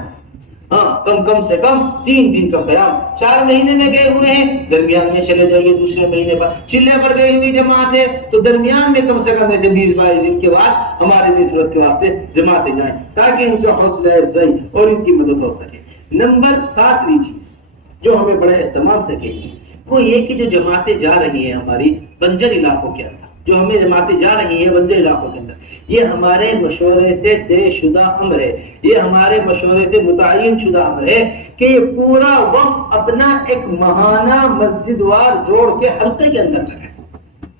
کم سے کم 3 دن کا قیام۔ 4 مہینے میں گئے ہوئے ہیں، درمیان میں چلے جائیے دوسرے مہینے پر، چلے پر گئی ہوئی جماعت ہے تو درمیان میں کم سے کم ایسے 20-22 دن کے بعد ہمارے نصرت کے واسطے جماعتیں جائیں تاکہ ان کا حوصلہ افزائی اور ان کی مدد ہو سکے۔ نمبر 7ویں چیز جو ہمیں بڑے اہتمام سے کہی وہ یہ کہ جو جماعتیں جا رہی ہیں ہماری بنجر علاقوں کے اندر، جو ہمیں جماعتیں جا رہی ہیں بنجر علاقوں کے اندر، یہ ہمارے مشورے سے طے شدہ امر ہے، یہ ہمارے مشورے سے متعین شدہ امر ہے کہ یہ پورا وقت اپنا ایک ماہانہ مسجد وار جوڑ کے حلقے کے اندر لگائے۔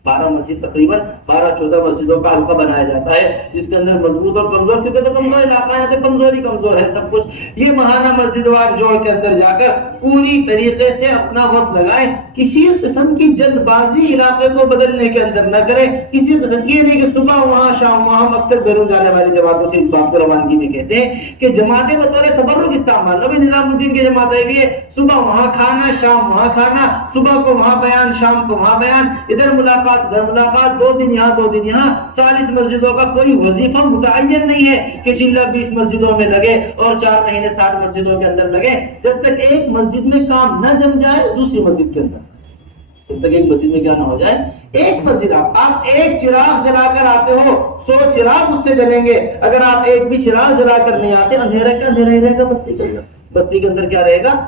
12 مسجد تقریباً 12-14 مسجدوں کا حلقہ بنایا جاتا ہے جس کے اندر مضبوط اور کمزور، کیونکہ تو کمزور علاقہ ہے تو کمزوری کمزور ہے سب کچھ۔ یہ ماہانہ مسجد وار جوڑ کے اندر جا کر پوری طریقے سے اپنا وقت لگائیں، کسی قسم کی جلد بازی علاقے کو بدلنے کے اندر نہ کریں، کسی قسم کی نہیں کہ صبح وہاں شام وہاں، مقصد بیرون جانے والی جماعتوں سے اس بات کو روانگی میں کہتے ہیں کہ جماعتیں بطور تبرک استعمال، نبی نظام الدین کی جماعتیں بھی ہے، صبح وہاں کھانا شام وہاں کھانا، صبح کو وہاں بیان شام کو وہاں بیان، ادھر ملاقات ادھر ملاقات، 2 دن یہاں 2 دن یہاں۔ 40 مسجدوں کا کوئی وظیفہ متعین نہیں ہے کہ چلہ 20 مسجدوں میں لگے اور 4 مہینے 60 مسجدوں کے اندر لگے، جب تک ایک مسجد میں کام نہ جم جائے دوسری مسجد کے اندر، جب تک ایک مسجد میں کیا نہ ہو جائے، ایک مسجد آپ ایک چراغ جلا کر آتے ہو 100 چراغ اس سے جلیں گے، اگر آپ ایک بھی چراغ جلا کر نہیں آتے اندھیرا کا اندھیرا ہی رہے گا بستی کے اندر کیا رہے گا؟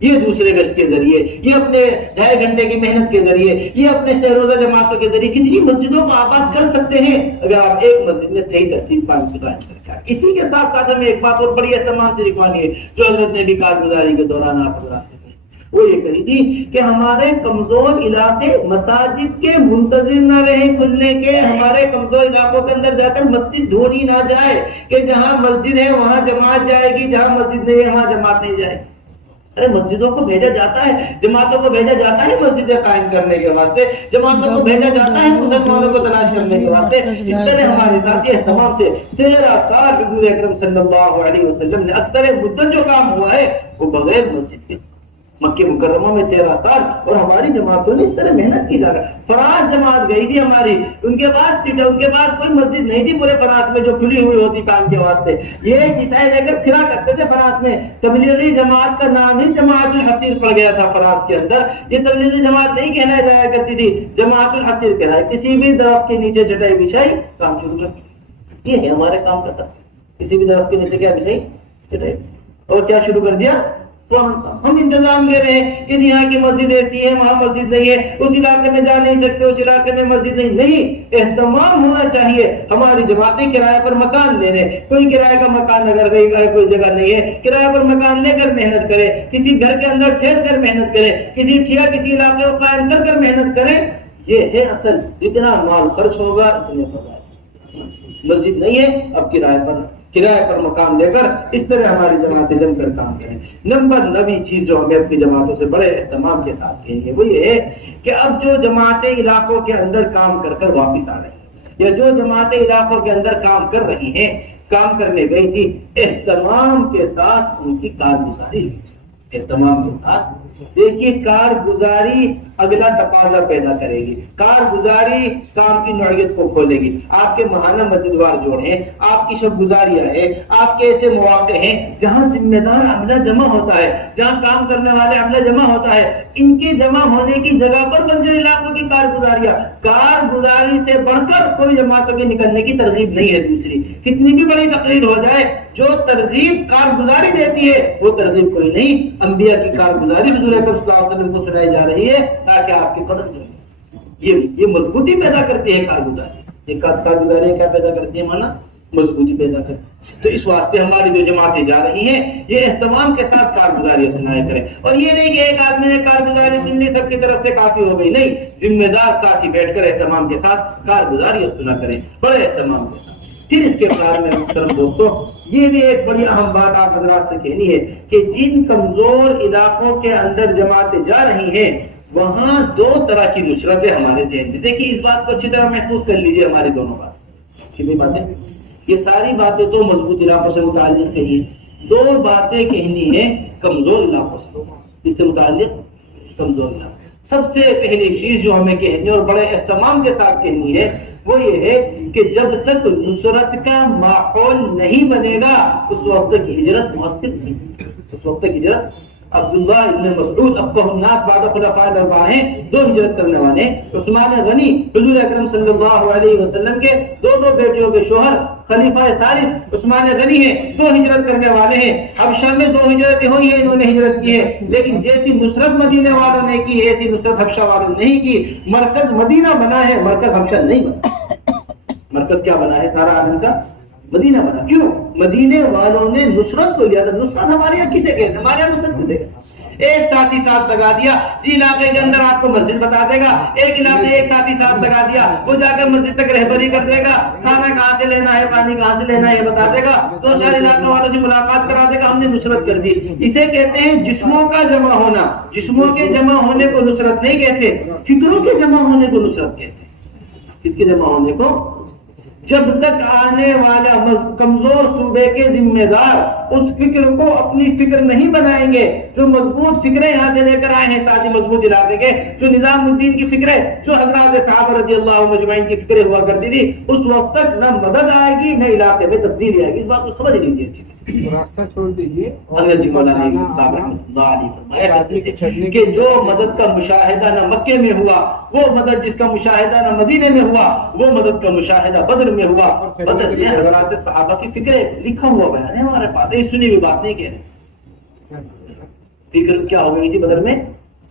یہ دوسرے گشت کے ذریعے، یہ اپنے 2.5 گھنٹے کی محنت کے ذریعے، یہ اپنے روزہ جماعتوں کے ذریعے کتنی مسجدوں کو آباد کر سکتے ہیں اگر آپ ایک مسجد میں صحیح ترتیب قائم کر کے۔ اسی کے ساتھ ساتھ ہمیں ایک بات اور بڑی اہتمام سے لکھوانی ہے جو حضرت نے بھی کارگزاری کے دوران آپ حضرات نے وہ یہ کہی تھی کہ ہمارے کمزور علاقے مساجد کے منتظم نہ رہے کھلنے کے، ہمارے کمزور علاقوں کے اندر جا کر مسجد ڈھونڈی نہ جائے کہ جہاں مسجد ہے وہاں جماعت جائے گی، جہاں مسجد نہیں ہے وہاں جماعت نہیں جائے گی۔ مسجدوں کو بھیجا جاتا ہے، جماعتوں کو بھیجا جاتا ہے مسجدیں قائم کرنے کے واسطے، جماعتوں کو بھیجا جاتا ہے مسلمانوں کو تلاش کرنے کے واسطے۔ اس طرح ہمارے ساتھی اہتمام سے 13 سال حضور اکرم صلی اللہ علیہ وسلم نے اکثر مدت جو کام ہوا ہے وہ بغیر مسجد کے، مکہ مکرمہ میں 13 سال، اور ہماری جماعتوں نے اس طرح محنت کی جا رہا ہے۔ فراز جماعت گئی تھی ہماری، ان کے پاس کوئی مسجد نہیں تھی پورے فراز میں جو کھلی ہوئی ہوتی کام کے واسطے، یہ چٹائی لے کر پھرا کرتے تھے فراز میں۔ تبلیغی جماعت کا نام ہی جماعت الحصیر پڑ گیا تھا فراز کے اندر، یہ تبلیغی جماعت نہیں کہلایا جایا کرتی تھی، جماعت الحصیر کہلائی، کسی بھی درخت کے نیچے چٹائی بچھائی کام شروع کر، یہ ہے ہمارے کام کا طرز، کسی بھی درخت کے نیچے کیا بچھائی چٹائی، اور کیا شروع کر دیا، تو ہم انتظام لے رہے ہیں کہ یہاں کی مسجد ایسی ہے وہاں مسجد نہیں ہے، اس علاقے میں جا نہیں سکتے اس علاقے میں مسجد نہیں، اہتمام ہونا چاہیے۔ ہماری جماعتیں کرایہ پر مکان لے رہے، کوئی کرایہ کا مکان اگر کوئی جگہ نہیں ہے کرایہ پر مکان لے کر محنت کرے، کسی گھر کے اندر ٹھہر کر محنت کرے، کسی علاقے کو قائم کر کر محنت کرے، یہ ہے اصل۔ جتنا مال خرچ ہوگا اتنے فضائل۔ مسجد نہیں ہے اب کرایہ پر کرایہ پر مقام دے کر اس طرح ہماری جماعتیں جم کر کام کریں۔ نمبر 9 چیز جو ہمیں اپنی جماعتوں سے بڑے اہتمام کے ساتھ کہیں گے وہ یہ ہے کہ اب جو جماعتیں علاقوں کے اندر کام کر کر واپس آ رہی ہیں یا جو جماعتیں علاقوں کے اندر کام کر رہی ہیں، کام کرنے گئی تھی، اہتمام کے ساتھ ان کی کارگزاری، اہتمام کے ساتھ دیکھیے کارگزاری اگلا تقاضا پیدا کرے گی، کارگزاری کام کی نوعیت کو کھولے گی۔ آپ کے ماہانہ مسجدوار جوڑ ہیں، آپ کی شب گزاریاں ہیں، آپ کے ایسے مواقع ہیں جہاں ذمہ دار عملہ جمع ہوتا ہے، جہاں کام کرنے والے عملہ جمع ہوتا ہے، ان کے جمع ہونے کی جگہ پر بنجر علاقوں کی کارگزاریاں، کارگزاری سے بڑھ کر کوئی جماعتوں کے نکلنے کی ترغیب نہیں ہے۔ دوسری کتنی بھی بڑی تقریر ہو جائے، جو ترغیب کارگزاری دیتی ہے وہ ترغیب کوئی نہیں، انبیاء کی کارگزاری حضور اکرم صلی اللہ علیہ وسلم کو سنائی جا رہی ہے تاکہ آپ کی قدر کرے۔ یہ مضبوطی پیدا کرتی ہے کارگزاری، یہ کارگزاری کیا پیدا کرتی ہے؟ مانا مضبوطی پیدا کرتی ہے۔ تو اس واسطے ہماری جو جماعتیں جا رہی ہیں یہ اہتمام کے ساتھ کارگزاری سنایا کریں، اور یہ نہیں کہ ایک آدمی نے کارگزاری سن لی سب کی طرف سے کافی ہو گئی، نہیں، ذمہ دار ساتھی بیٹھ کر اہتمام کے ساتھ کارگزاری سنا کریں، بڑے اہتمام کے ساتھ۔ پھر اس کے بعد میں محترم دوستوں یہ بھی ایک بڑی اہم بات آپ حضرات سے کہنی ہے کہ جن کمزور علاقوں کے اندر جماعتیں جا رہی ہیں وہاں 2 طرح کی نصرتیں ہمارے ذہن میں، دیکھیے اس بات کو اچھی طرح محفوظ کر لیجئے، ہماری دونوں بات کتنی باتیں، یہ ساری باتیں تو مضبوط علاقوں سے متعلق کہی ہے، 2 باتیں کہنی ہے کمزور علاقوں سے، اس سے متعلق کمزور علاقوں۔ سب سے پہلی چیز جو ہمیں کہنی اور بڑے اہتمام کے ساتھ کہنی ہے وہ یہ ہے کہ جب تک نصرت کا ماحول نہیں بنے گا اس وقت تک ہجرت مؤثر نہیں، اس وقت تک ہجرت۔ عبداللہ ابن مسعود افقہ الناس بعد خلفاء الاربعہ ہیں، 2 ہجرت کرنے والے ہیں۔ عثمان غنی حضور اکرم صلی اللہ علیہ وسلم کے 2 بیٹیوں کے شوہر، خلیفہ ثالث عثمان غنی ہیں، 2 ہجرت کرنے والے ہیں۔ حبشہ میں 2 ہجرتیں ہوئی ہیں، انہوں نے ہجرت کی ہے، لیکن جیسی نصرت مدینے والوں نے کی ایسی نصرت حبشہ والوں نے نہیں کی۔ مرکز مدینہ بنا ہے، مرکز حبشہ نہیں بنا۔ مرکز کیا بنا ہے سارا عالم کا؟ مدینہ بنا۔ کیوں؟ مدینے والوں نے نصرت کو لیا تھا۔ نصرت ہمارے یہاں کسے کہتے ہیں؟ ہمارے یہاں نصرت کسے کہتے ہیں؟ ایک ساتھی ساتھ لگا دیا، جی علاقے کے اندر آپ کو مسجد بتا دے گا، ایک علاقے ایک ساتھی ساتھ لگا دیا، وہ جا کر مسجد تک رہبری کر دے گا، کھانا کہاں سے لینا ہے، پانی کہاں سے لینا ہے یہ بتا دے گا، 2-4 علاقوں والوں سے ملاقات کرا دے گا، ہم نے نصرت کر دی۔ اسے کہتے ہیں جسموں کا جمع ہونا۔ جسموں کے جمع ہونے کو نصرت نہیں کہتے، فکروں کے جمع ہونے کو نصرت کہتے ہیں۔ کس کے جمع ہونے کو؟ جب تک آنے والا کمزور صوبے کے ذمہ دار اس فکر کو اپنی فکر نہیں بنائیں گے، جو مضبوط فکریں یہاں سے لے کر آئے ہیں ساتھی مضبوط علاقے کے، جو نظام الدین کی فکریں، جو حضرات صحابہ رضی اللہ عنہم اجمعین کی فکریں ہوا کرتی تھی، اس وقت تک نہ مدد آئے گی نہ علاقے میں تبدیلی آئے گی۔ اس بات کو سمجھ لیجیے اچھی راستہ چھوڑ دیجیے کہ جو مدد کا مشاہدہ نہ مکے میں ہوا، وہ مدد جس کا مشاہدہ نہ مدینے میں ہوا، وہ مدد کا مشاہدہ بدر میں ہوا۔ بدر میں حضرات صحابہ کی فکریں لکھا ہوا بیان ہے ہمارے پاس، یہ سنی ہوئی بات نہیں کہہ رہے۔ فکر کیا ہو گئی تھی بدر میں؟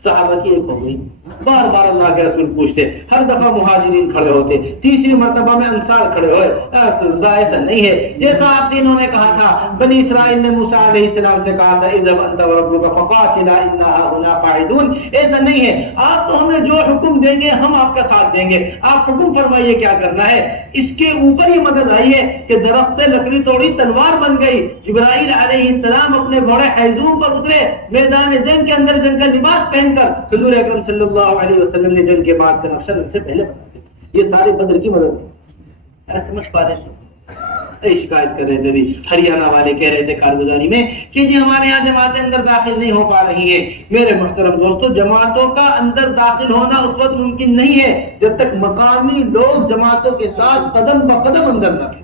صحابہ کی ایک ہو گئی۔ بار بار اللہ کے رسول پوچھتے، ہر دفعہ مہاجرین کھڑے ہوتے، تیسری مرتبہ میں انصار کھڑے ہوئے، رسول اللہ ایسا نہیں ہے جیسا آپ تینوں نے کہا تھا۔ بنی اسرائیل نے موسیٰ علیہ السلام سے کہا تھا اذهب انت وربك فقاتلا انا هنا قاعدون، ایسا نہیں ہے، آپ تو ہمیں جو حکم دیں گے ہم آپ کا ساتھ دیں گے، آپ حکم فرمائیے کیا کرنا ہے۔ اس کے اوپر ہی مدد آئی ہے کہ درخت سے لکڑی توڑی تلوار بن گئی، جبرائیل علیہ السلام اپنے بڑے حیزوم پر اترے، میدان جنگ کے اندر جنگ کا لباس پہن کر حضور اکرم صلی اللہ علیہ وسلم نے جنگ کے بعد کا نقشہ ان سے پہلے بتا دیا۔ یہ سارے بدر کی مدد ہے۔ سمجھ پا رہے ہیں؟ شکایت کر رہے تھے ہریانہ والے، کہہ رہے تھے کارگزاری میں کہ جی ہمارے یہاں جماعتیں اندر داخل نہیں ہو پا رہی ہیں۔ میرے محترم دوستو، جماعتوں کا اندر داخل ہونا اس وقت ممکن نہیں ہے جب تک مقامی لوگ جماعتوں کے ساتھ قدم بقدم اندر نہ آئیں۔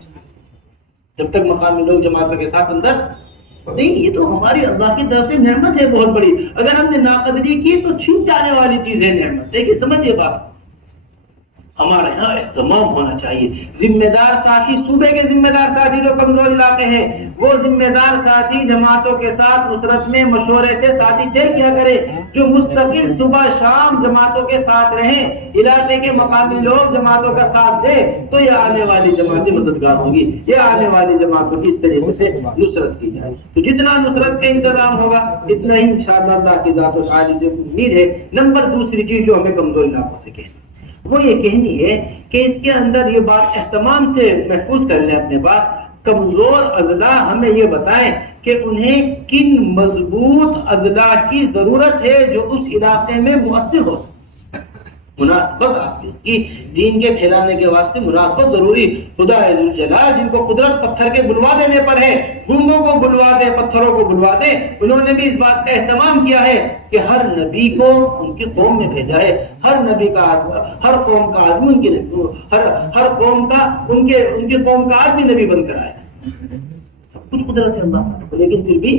جب تک مقامی لوگ جماعتوں کے ساتھ اندر نہیں، یہ تو ہماری اللہ کی طرف سے نعمت ہے بہت بڑی، اگر ہم نے ناقدری کی تو چھین جانے والی چیز ہے نعمت۔ دیکھیے سمجھیے بات، ہمارے یہاں اہتمام ہونا چاہیے۔ ذمہ دار ساتھی، صوبے کے ذمہ دار ساتھی جو کمزور علاقے ہیں، وہ ذمہ دار ساتھی جماعتوں کے ساتھ نصرت میں مشورے سے ساتھی طے کیا کرے، جو مستقل صبح شام جماعتوں کے ساتھ رہیں، علاقے کے مقامی لوگ جماعتوں کا ساتھ دے، تو یہ آنے والی جماعتیں مددگار ہوں گی، یہ آنے والی جماعتوں کی اس طریقے سے نصرت کی جائے۔ تو جتنا نصرت کا انتظام ہوگا اتنا ہی انشاءاللہ اللہ کی ذات و تعالی سے امید ہے۔ نمبر دوسری چیز جو ہمیں کمزور علاقوں سے کہنی وہ یہ کہنی ہے کہ اس کے اندر یہ بات اہتمام سے محفوظ کر لیں اپنے پاس، کمزور اضلاع ہمیں یہ بتائیں کہ انہیں کن مضبوط اضلاع کی ضرورت ہے جو اس علاقے میں مؤثر ہو. مناسبت آپ کی دین کے پھیلانے کے واسطے مناسبت ضروری. خدا ذوالجلال جن کو قدرت پتھر کے بلوا دینے پر ہے، گونگوں کو بلوا دے، پتھروں کو بلوا دے، انہوں نے بھی اس بات کا اہتمام کیا ہے کہ ہر نبی کو ان کی قوم میں بھیجا ہے. ہر نبی کا آدمی، ہر قوم کا آدمی ان کے ہر قوم کا ان کی قوم کا آدمی نبی بن کر آیا. سب کچھ قدرت ہے اللہ، لیکن پھر بھی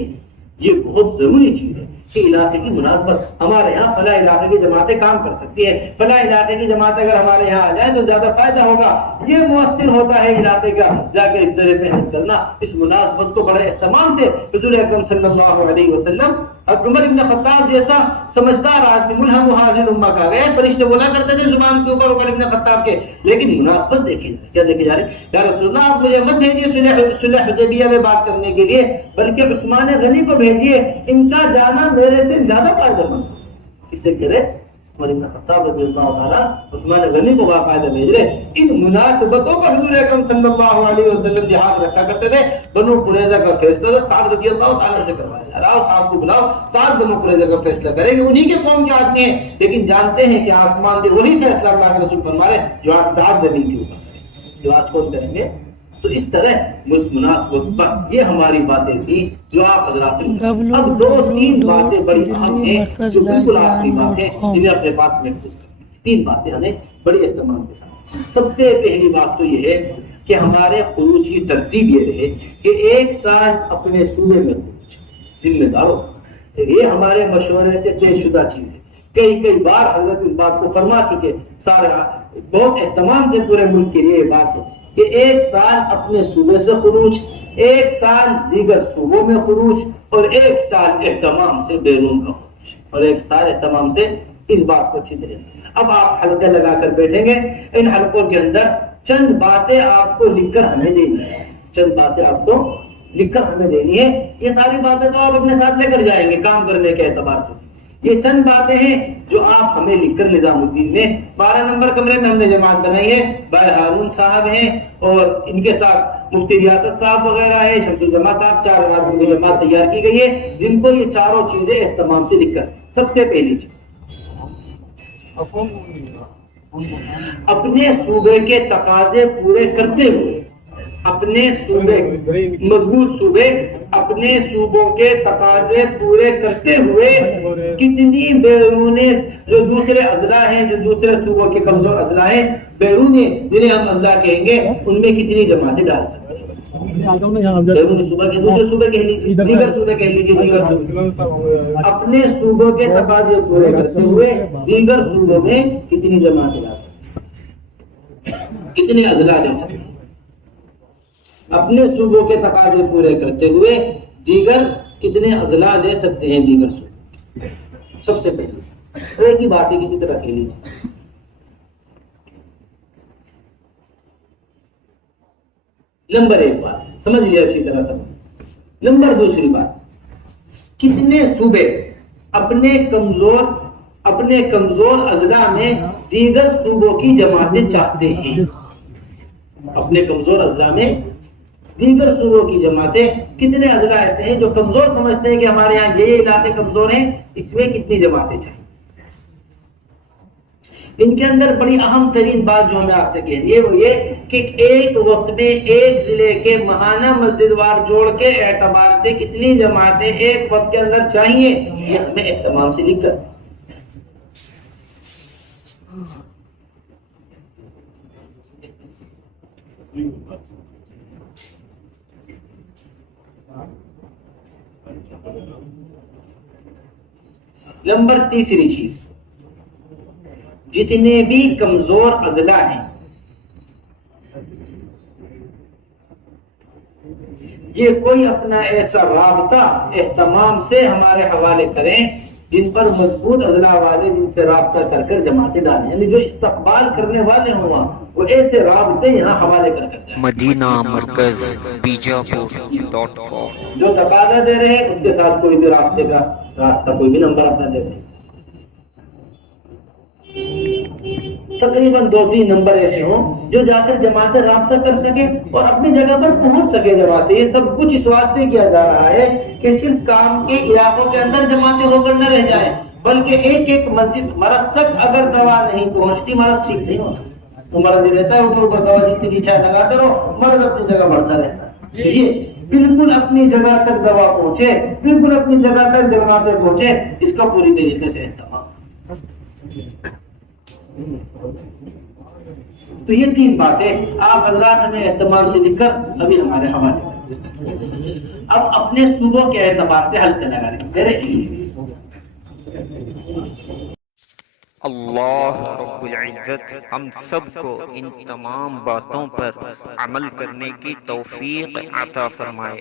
یہ بہت ضروری چیز ہے کہ علاقے کی مناسبت. ہمارے یہاں فلاں علاقے کی جماعتیں کام کر سکتی ہیں، فلاں علاقے کی جماعت اگر ہمارے یہاں آ جائیں تو زیادہ فائدہ ہوگا. یہ مؤثر ہوتا ہے علاقے کا جا کے اس طرح محنت کرنا. اس مناسبت کو بڑے اہتمام سے حضور اکرم صلی اللہ علیہ وسلم عمر ابن خطاب جیسا سمجھدار آدمی ملہم حاضر امہ کا گئے. فرشتے بولا کرتے تھے زبان کے اوپر عمر ابن خطاب کے، لیکن مناسبت دیکھیں کیا دیکھے جا رہے. یا رسول اللہ آپ مجھے مت بھیجیے صلح حدیبیہ میں بات کرنے کے لیے، بلکہ عثمان غنی کو بھیجیے، ان کا جانا میرے سے زیادہ فائدہ مند. کسے کرے؟ عمر ابن خطاب رضی اللہ تعالیٰ عثمان غنی کو باقاعدہ بھیج رہے. ان مناسبتوں کو حضور اکرم صلی اللہ علیہ وسلم جہاد رکھا کرتے تھے. بنو قریظہ کا فیصلہ سعد رضی اللہ تعالیٰ سے کروایا جا رہا. سعد کو بلاؤ، سعد بنو قریظہ کا فیصلہ کریں گے. انہی کے قوم کے آدمی ہیں، لیکن جانتے ہیں کہ آسمان سے وہی فیصلہ اللہ کے رسول فرما رہے جو آج سعد زمین کے اوپر کریں، جو آج کون کریں گے. تو اس طرح مناسبت. بس یہ ہماری باتیں تھیں جو آپ حضرات سے. اب 2-3 باتیں بڑی اہم ہیں جو بالکل آخری باتیں جنہیں اپنے پاس محفوظ کریں. 3 باتیں ہمیں بڑی اہتمام کے ساتھ. سب سے پہلی بات تو یہ ہے کہ ہمارے خروج کی ترتیب یہ رہے کہ ایک سال اپنے صوبے میں خروج. ذمہ داروں، یہ ہمارے مشورے سے طے شدہ چیز ہے. کئی بار حضرت اس بات کو فرما چکے. سارا بہت اہتمام سے پورے ملک کے لیے یہ بات ہے کہ ایک سال اپنے صوبے سے خروج، ایک سال دیگر صوبوں میں خروج، اور ایک سال اہتمام سے بیرون کا خروج، اور ایک سال اہتمام سے اس بات کو اچھی طرح. اب آپ حلقے لگا کر بیٹھیں گے. ان حلقوں کے اندر چند باتیں آپ کو لکھ کر ہمیں دینی ہے. چند باتیں آپ کو لکھ کر ہمیں دینی ہے. یہ ساری باتیں تو آپ اپنے ساتھ لے کر جائیں گے کام کرنے کے اعتبار سے. یہ چند باتیں ہیں جو آپ ہمیں لکھ کر نظام الدین میں 12 نمبر کمرے میں ہم نے جماعت بنائی ہے. بھائی ہارون صاحب ہیں اور ان کے ساتھ مفتی ریاست صاحب وغیرہ ہے، شمس الجماع صاحب، 4 آدمی کی جماعت تیار کی گئی ہے جن کو یہ چاروں چیزیں اہتمام سے لکھ کر. سب سے پہلی چیز، اپنے صوبے کے تقاضے پورے کرتے ہوئے، اپنے صوبے مضبوط صوبے اپنے صوبوں کے تقاضے پورے کرتے ہوئے کتنی بیرونی جو دوسرے اضلاع ہیں، جو دوسرے صوبوں کے کمزور اضلاع ہیں، بیرونی جنہیں ہم اضلاع کہیں گے، ان میں کتنی جماعتیں ڈال سکتے ہیں. بیرونی صوبہ کے دوسرے صوبے کہہ لیجیے، دیگر صوبے کہہ لیجیے، دیگر صوبے اپنے صوبوں کے تقاضے پورے کرتے ہوئے دیگر صوبوں میں کتنی جماعتیں ڈال سکتے ہیں، کتنے اضلاع لے سکتے ہیں. اپنے صوبوں کے تقاضے پورے کرتے ہوئے دیگر کتنے اضلاع لے سکتے ہیں دیگر صوبے. سب سے پہلے ایک ہی بات ہے، کسی طرح کہہ لیجیے. نمبر 1 بات سمجھ لیا اچھی طرح سمجھ. نمبر 2 بات، کتنے صوبے اپنے کمزور اضلاع میں دیگر صوبوں کی جماعتیں چاہتے ہیں. اپنے کمزور اضلاع میں دیگر صوبوں کی جماعتیں، کتنے اضلاع ایسے ہیں جو کمزور سمجھتے ہیں کہ ہمارے یہاں یہ علاقے کمزور ہیں، اس میں کتنی جماعتیں چاہیے. ان کے اندر بڑی اہم ترین بات جو ہمیں آپ سے کہہ رہی ہے وہ یہ کہ ایک وقت میں ایک ضلع کے ماہانہ مسجد وار جوڑ کے اعتبار سے کتنی جماعتیں ایک وقت کے اندر چاہیے، یہ ہمیں اہتمام سے لکھ کر. نمبر 3 چیز، جتنے بھی کمزور اضلاع ہیں یہ کوئی اپنا ایسا رابطہ اہتمام سے ہمارے حوالے کریں جن پر مضبوط اضلاع والے جن سے رابطہ کر کر جماعتیں ڈالیں، یعنی جو استقبال کرنے والے ہوں وہ ایسے رابطے یہاں حوالے کر کر جائیں. مدینہ مرکز بیجاپور.com. جو تقاضا دے رہے ہیں اس کے ساتھ کوئی بھی رابطے کا راستہ، کوئی بھی نمبر اپنا دے رہے ہیں. تقریباً 2-3 نمبر ایسے ہوں جو جا کر جماعتیں رابطہ کر سکے اور اپنی جگہ پر پہنچ سکے جماعتیں. یہ سب کچھ اس واسطے کیا جا رہا ہے کہ صرف کام کے علاقوں کے اندر جماعتیں ہو کر نہ رہ جائیں, بلکہ ایک ایک مسجد مرض تک اگر دوا نہیں پہنچتی, مرض ٹھیک نہیں ہوتا. تو مرض یہ رہتا ہے اوپر اوپر دوا جتنی کی چاہے لگاتے رہو, مرض اپنی جگہ بڑھتا رہتا ہے. یہ بالکل اپنی جگہ تک دوا پہنچے, بالکل اپنی جگہ تک جماعتیں پہنچے, اس کا پوری طریقے سے اہتمام. تو یہ 3 باتیں آپ حضرات ہمیں اہتمام سے لکھ کر ابھی ہمارے حوالے کریں. اب اپنے صوبوں کے اعتبار سے حل کرنے والے اللہ رب العزت ہم سب کو ان تمام باتوں پر عمل کرنے کی توفیق عطا فرمائے.